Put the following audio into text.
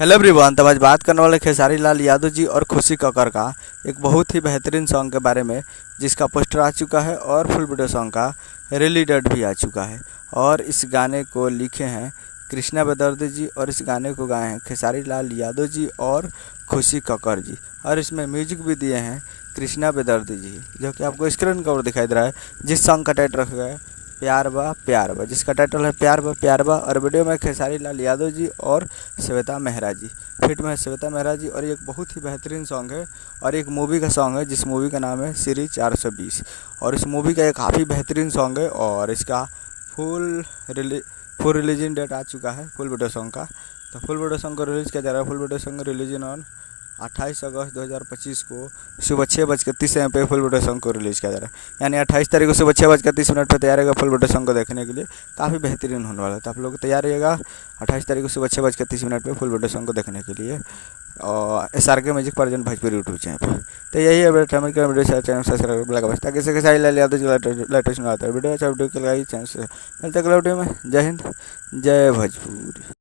Hello everyone. तो आज बात करने वाले खेसारी लाल यादव जी और खुशी कक्कर का एक बहुत ही बेहतरीन सॉन्ग के बारे में, जिसका पोस्टर आ चुका है और फुल वीडियो सॉन्ग का रिलीज डेट भी आ चुका है। और इस गाने को लिखे हैं कृष्णा बेदर्दी जी और इस गाने को गाए हैं खेसारी लाल यादव जी और खुशी कक्कर जी। और इसमें म्यूजिक भी दिए हैं कृष्णा बेदर्दी जी, जो कि आपको स्क्रीन का ऊपर दिखाई दे रहा है। जिस सॉन्ग का टाइटल रखा गया है प्यार बा, जिसका टाइटल है प्यार बा। और वीडियो में खेसारी लाल यादव जी और श्वेता मेहरा जी फिट में है। श्वेता मेहरा जी। और ये एक बहुत ही बेहतरीन सॉन्ग है और एक मूवी का सॉन्ग है, जिस मूवी का नाम है सीरीज 420। और इस मूवी का एक काफ़ी बेहतरीन सॉन्ग है और इसका फुल रिली फुल रिलीजिंग डेट आ चुका है फुल वीडियो सॉन्ग का। तो फुल वीडियो सॉन्ग को रिलीज़ किया जा रहा है। Full video song religion on 28 अगस्त 2025 को सुबह 6:30 पे फुल वीडियो सॉन्ग को रिलीज़ किया जा रहा है। यानी 28 तारीख को सुबह 6:30 पर तैयार रहेगा फुल वीडियो सॉन्ग को देखने के लिए। काफ़ी बेहतरीन होने वाला है, तो आप लोग तैयार रहिएगा 28 तारीख को सुबह 6:30 पे फुल वीडियो सॉन्ग को देखने के लिए। और SRK music present Bhojpuri YouTube channel पे। तो यही अपडेट हमारे वीडियो चैनल सब्सक्राइब लगा बस, ताकि इससे सारी लाल यादव जी लेटेस्ट में आता है वीडियो। अच्छा वीडियो के लगाइए चैनल से। मिलते अगले वीडियो में। जय हिंद, जय भोजपुरी।